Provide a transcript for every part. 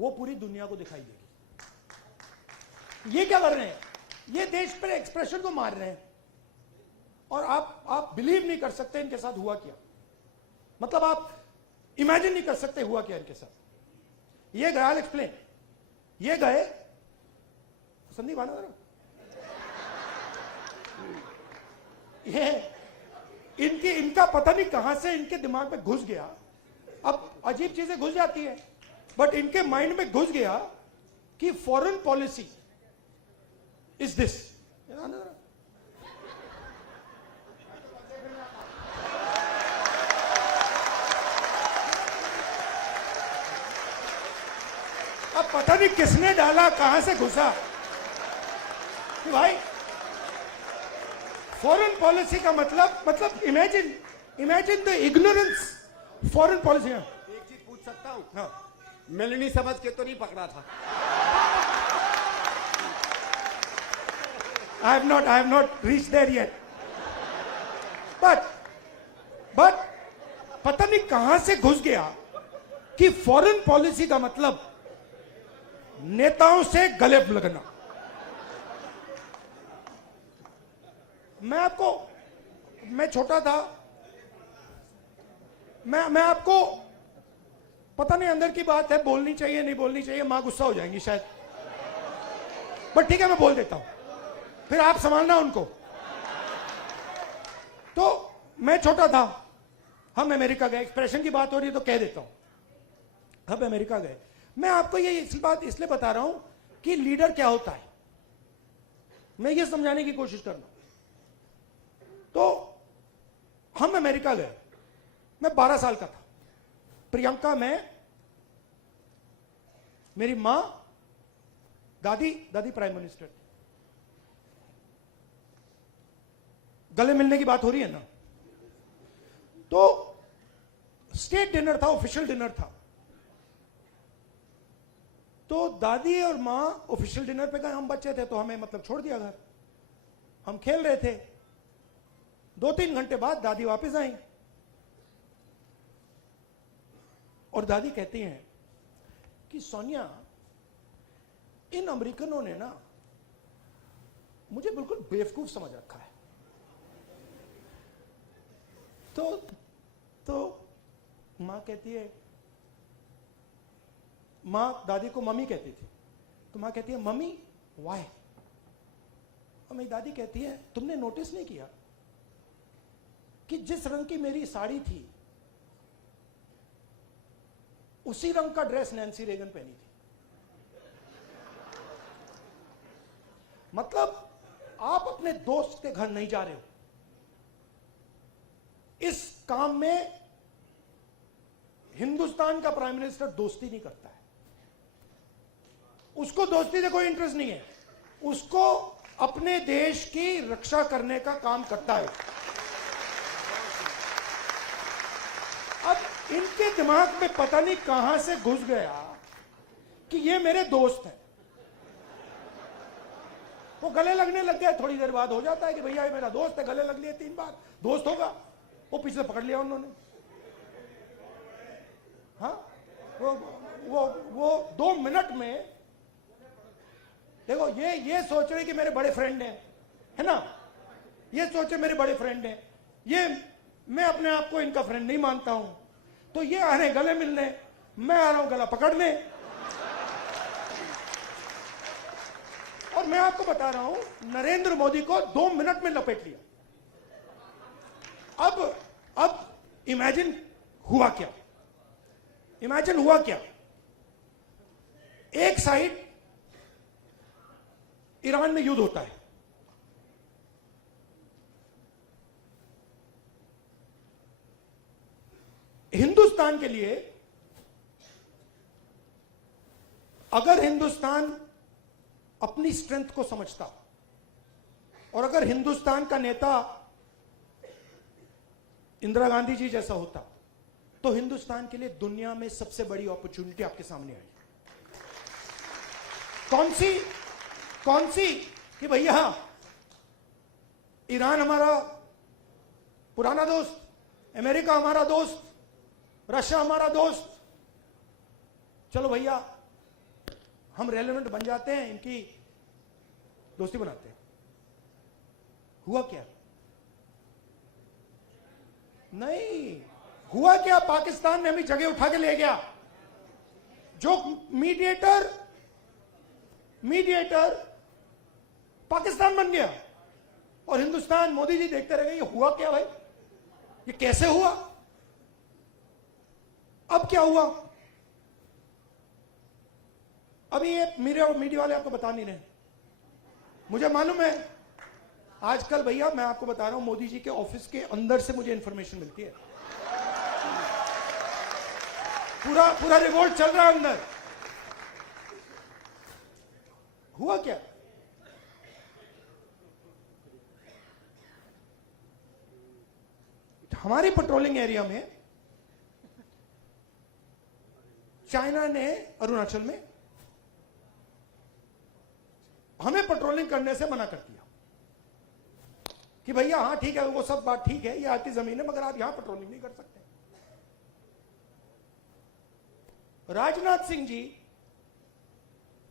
वो पूरी दुनिया को दिखाई देगी। ये क्या कर रहे हैं? ये देश पर एक्सप्रेशन को मार रहे हैं। और आप बिलीव नहीं कर सकते इनके साथ हुआ क्या। मतलब आप इमेजिन नहीं कर सकते हुआ क्या इनके साथ। ये गए, आई एक्सप्लेन। ये गए संदीप आना जरा। ये इनका पता नहीं कहां से इनके दिमाग में घुस गया। अब अजीब चीजें घुस जाती है, बट इनके माइंड में घुस गया कि फॉरेन पॉलिसी इज दिस। अब पता नहीं किसने डाला, कहां से घुसा कि भाई फॉरेन पॉलिसी का मतलब imagine the ignorance foreign policy. एक चीज पूछ सकता हूं? हाँ, मिलनी समझ के तो नहीं पकड़ा था? I have not reached there yet. But पता नहीं कहां से घुस गया कि फॉरेन पॉलिसी का मतलब नेताओं से गले लगना। मैं छोटा था, मैं आपको पता नहीं अंदर की बात है, बोलनी चाहिए नहीं बोलनी चाहिए, मां गुस्सा हो जाएंगी शायद, बट ठीक है मैं बोल देता हूं, फिर आप संभालना उनको। तो मैं छोटा था, हम अमेरिका गए। एक्सप्रेशन की बात हो रही है तो कह देता हूं, हम अमेरिका गए। मैं आपको ये बात इसलिए बता रहा हूं कि लीडर क्या होता है, मैं ये समझाने की कोशिश कर रहा हूं। तो हम अमेरिका गए, मैं 12 साल का था। प्रियंका, मैं, मेरी मां, दादी प्राइम मिनिस्टर थी। गले मिलने की बात हो रही है ना। तो स्टेट डिनर था, ऑफिशियल डिनर था। तो दादी और मां ऑफिशियल डिनर पे गए, हम बच्चे थे तो हमें मतलब छोड़ दिया घर। हम खेल रहे थे। 2-3 घंटे बाद दादी वापस आई और दादी कहती हैं कि सोनिया, इन अमेरिकनों ने ना मुझे बिल्कुल बेवकूफ समझ रखा है। तो मां कहती है, मां दादी को मम्मी कहती थी, तो मां कहती है मम्मी व्हाई। और मेरी दादी कहती है तुमने नोटिस नहीं किया कि जिस रंग की मेरी साड़ी थी उसी रंग का ड्रेस नैन्सी रेगन पहनी थी। मतलब आप अपने दोस्त के घर नहीं जा रहे हो, इस काम में हिंदुस्तान का प्राइम मिनिस्टर दोस्ती नहीं करता है। उसको दोस्ती से कोई इंटरेस्ट नहीं है, उसको अपने देश की रक्षा करने का काम करता है। अब इनके दिमाग में पता नहीं कहां से घुस गया कि ये मेरे दोस्त हैं। वो गले लगने लग गया। थोड़ी देर बाद हो जाता है कि भैया ये मेरा दोस्त है, गले लग लिए 3 बार, दोस्त होगा। वो पीछे पकड़ लिया उन्होंने। हाँ, वो 2 मिनट में देखो, ये सोच रहे कि मेरे बड़े फ्रेंड हैं, है ना, ये सोचे मेरे बड़े फ्रेंड हैं, ये मैं अपने आप को इनका फ्रेंड नहीं मानता हूं। तो ये आ रहे गले मिलने, मैं आ रहा हूं गला पकड़ने। और मैं आपको बता रहा हूं, नरेंद्र मोदी को 2 मिनट में लपेट लिया। अब इमेजिन हुआ क्या, इमेजिन हुआ क्या। एक साइड ईरान में युद्ध होता है, हिंदुस्तान के लिए अगर हिंदुस्तान अपनी स्ट्रेंथ को समझता और अगर हिंदुस्तान का नेता इंदिरा गांधी जी जैसा होता तो हिंदुस्तान के लिए दुनिया में सबसे बड़ी अपॉर्चुनिटी आपके सामने आई। कौन सी कि भैया ईरान हमारा पुराना दोस्त, अमेरिका हमारा दोस्त, रशिया हमारा दोस्त, चलो भैया हम रेलेवेंट बन जाते हैं, इनकी दोस्ती बनाते हैं। हुआ क्या? नहीं हुआ क्या, पाकिस्तान ने हमें जगह उठा के ले गया। जो मीडिएटर पाकिस्तान बन गया और हिंदुस्तान, मोदी जी देखते रह गए। ये हुआ क्या भाई? ये कैसे हुआ? अब क्या हुआ? अभी ये मीडिया वाले आपको बता नहीं रहे। मुझे मालूम है आजकल भैया, मैं आपको बता रहा हूं, मोदी जी के ऑफिस के अंदर से मुझे इंफॉर्मेशन मिलती है। पूरा रिवोल्ट चल रहा है अंदर। हुआ क्या? हमारी पेट्रोलिंग एरिया में चाइना ने अरुणाचल में हमें पेट्रोलिंग करने से मना कर दिया कि भैया हां ठीक है, वो सब बात ठीक है, ये आपकी जमीन है, मगर आप यहां पेट्रोलिंग नहीं कर सकते। राजनाथ सिंह जी,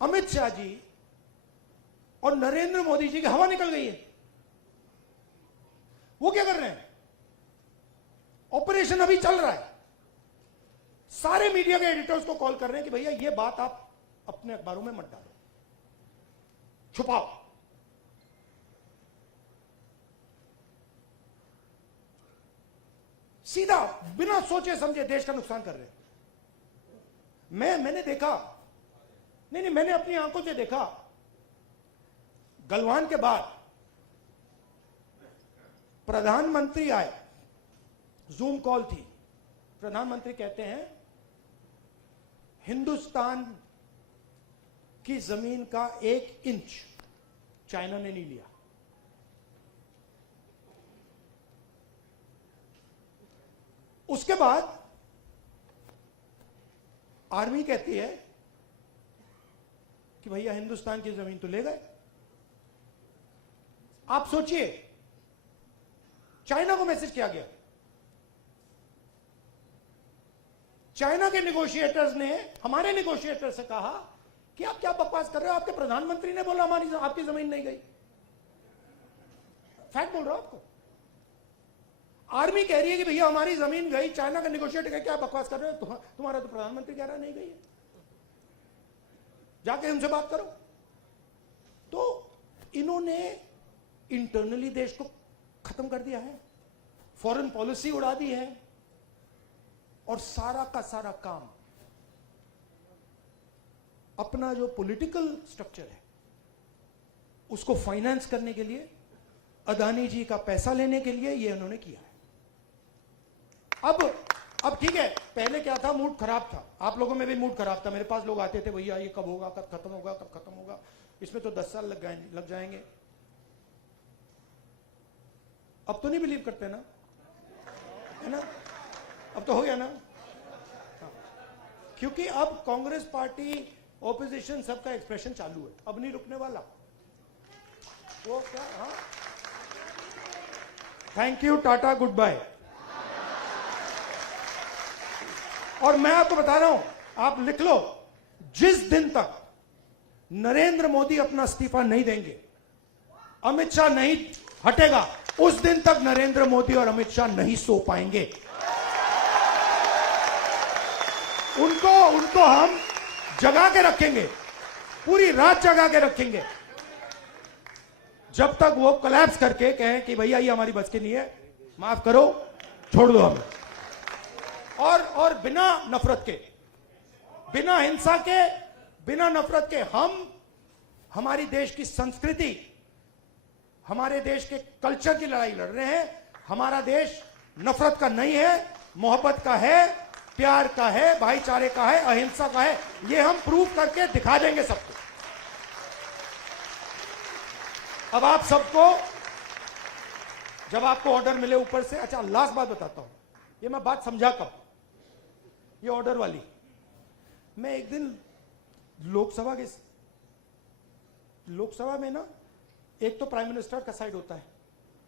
अमित शाह जी और नरेंद्र मोदी जी की हवा निकल गई है। वो क्या कर रहे हैं? ऑपरेशन अभी चल रहा है। सारे मीडिया के एडिटर्स को कॉल कर रहे हैं कि भैया ये बात आप अपने अखबारों में मत डालो, छुपाओ। सीधा बिना सोचे समझे देश का नुकसान कर रहे हैं। मैंने देखा, नहीं मैंने अपनी आंखों से देखा, गलवान के बाद प्रधानमंत्री आए, जूम कॉल थी। प्रधानमंत्री कहते हैं हिंदुस्तान की जमीन का 1 इंच चाइना ने नहीं लिया। उसके बाद आर्मी कहती है कि भैया हिंदुस्तान की जमीन तो ले गए। आप सोचिए, चाइना को मैसेज किया गया। चाइना के नेगोशिएटर्स ने हमारे नेगोशिएटर से कहा कि आप क्या बकवास कर रहे हो, आपके प्रधानमंत्री ने बोला हमारी आपकी जमीन नहीं गई। फैक्ट बोल रहा हूं आपको। आर्मी कह रही है कि भैया हमारी जमीन गई, चाइना का नेगोशिएटर कह क्या बकवास कर रहे हो, तुम्हारा तो प्रधानमंत्री कह रहा नहीं गई है, जाके हमसे बात करो। तो इन्होंने इंटरनली देश को खत्म कर दिया है, फॉरेन पॉलिसी उड़ा दी है, और सारा का सारा काम अपना जो पॉलिटिकल स्ट्रक्चर है उसको फाइनेंस करने के लिए, अदानी जी का पैसा लेने के लिए ये उन्होंने किया है। अब ठीक है, पहले क्या था, मूड खराब था, आप लोगों में भी मूड खराब था। मेरे पास लोग आते थे, भैया ये कब होगा, कब खत्म होगा, कब खत्म होगा, इसमें तो 10 साल लग जाएंगे। अब तो नहीं बिलीव करते ना, है ना? अब तो हो गया ना। हाँ। क्योंकि अब कांग्रेस पार्टी, ऑपोजिशन, सबका एक्सप्रेशन चालू है, अब नहीं रुकने वाला। वो क्या, हाँ, thank you, tata, good bye. और मैं आपको बता रहा हूं, आप लिख लो, जिस दिन तक नरेंद्र मोदी अपना इस्तीफा नहीं देंगे, अमित शाह नहीं हटेगा, उस दिन तक नरेंद्र मोदी और अमित शाह नहीं सो पाएंगे। उनको हम जगा के रखेंगे, पूरी रात जगा के रखेंगे, जब तक वो कोलैप्स करके कहें कि भैया ये हमारी बस की नहीं है, माफ करो, छोड़ दो हमें। और बिना नफरत के, बिना हिंसा के, बिना नफरत के हम हमारी देश की संस्कृति, हमारे देश के कल्चर की लड़ाई लड़ रहे हैं। हमारा देश नफरत का नहीं है, मोहब्बत का है, प्यार का है, भाईचारे का है, अहिंसा का है। ये हम प्रूव करके दिखा देंगे सबको। अब आप सबको, जब आपको ऑर्डर मिले ऊपर से, अच्छा लास्ट बात बताता हूं, ये मैं बात समझा कब, ये ऑर्डर वाली, मैं एक दिन लोकसभा में ना, एक तो प्राइम मिनिस्टर का साइड होता है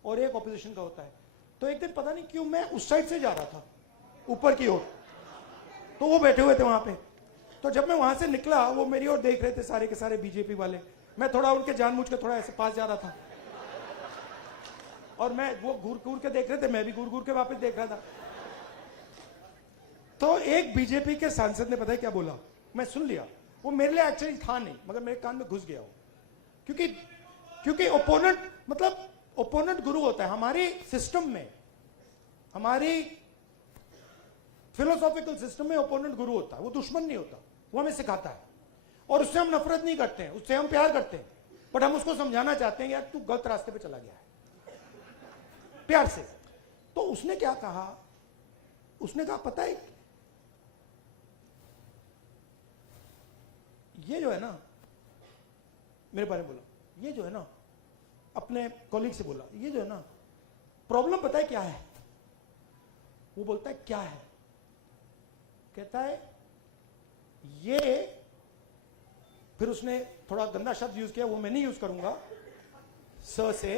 और एक ऑपोजिशन का होता है। तो एक दिन पता नहीं क्यों मैं उस साइड से जा रहा था ऊपर की ओर, तो वो बैठे हुए थे वहां पे, तो जब मैं वहां से निकला, वो मेरी ओर देख रहे थे सारे के सारे बीजेपी वाले। मैं थोड़ा उनके जानबूझ के थोड़ा ऐसे पास जा रहा था, और मैं वो घूर घूर के देख रहे थे, मैं भी घूर घूर के वापस देख रहा था। तो एक बीजेपी के सांसद ने पता है क्या बोला, मैं सुन लिया, वो मेरे लिए एक्चुअली था नहीं, मगर मेरे कान में घुस गया वो। क्योंकि ओपोनेंट मतलब ओपोनेंट गुरु होता है हमारी सिस्टम में, हमारी फिलोसॉफिकल सिस्टम में ओपोनेंट गुरु होता है, वो दुश्मन नहीं होता, वो हमें सिखाता है। और उससे हम नफरत नहीं करते हैं, उससे हम प्यार करते हैं, बट हम उसको समझाना चाहते हैं यार तू गलत रास्ते पे चला गया है, प्यार से। तो उसने क्या कहा, उसने कहा पता है ये जो है ना, मेरे बारे में बोला, ये जो है ना, अपने कॉलीग से बोला, ये जो है ना प्रॉब्लम पता है क्या है। वो बोलता है क्या है, कहता है ये, फिर उसने थोड़ा गंदा शब्द यूज किया, वो मैं नहीं यूज करूंगा, स से,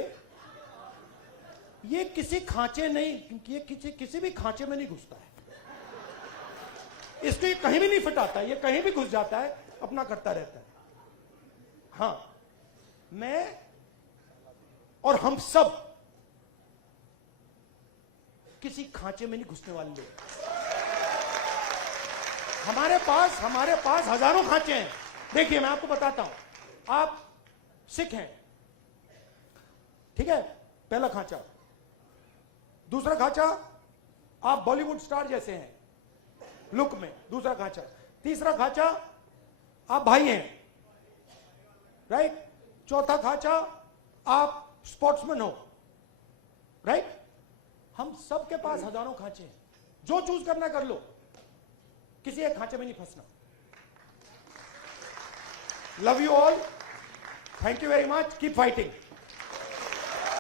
ये किसी खांचे नहीं, ये किसी भी खांचे में नहीं घुसता है, इसको ये कहीं भी नहीं फिटाता, ये कहीं भी घुस जाता है, अपना करता रहता है। हां, मैं और हम सब किसी खांचे में नहीं घुसने वाले लोग। हमारे पास हजारों खांचे हैं। देखिए मैं आपको बताता हूं, आप सिख हैं, ठीक है, पहला खांचा। दूसरा खांचा, आप बॉलीवुड स्टार जैसे हैं लुक में, दूसरा खांचा। तीसरा खांचा, आप भाई हैं, राइट। चौथा खांचा, आप स्पोर्ट्समैन हो, राइट। हम सबके पास हजारों खांचे हैं, जो चूज करना कर लो, किसी एक खांचे में नहीं फंसना। Love you all, thank you very much, keep fighting.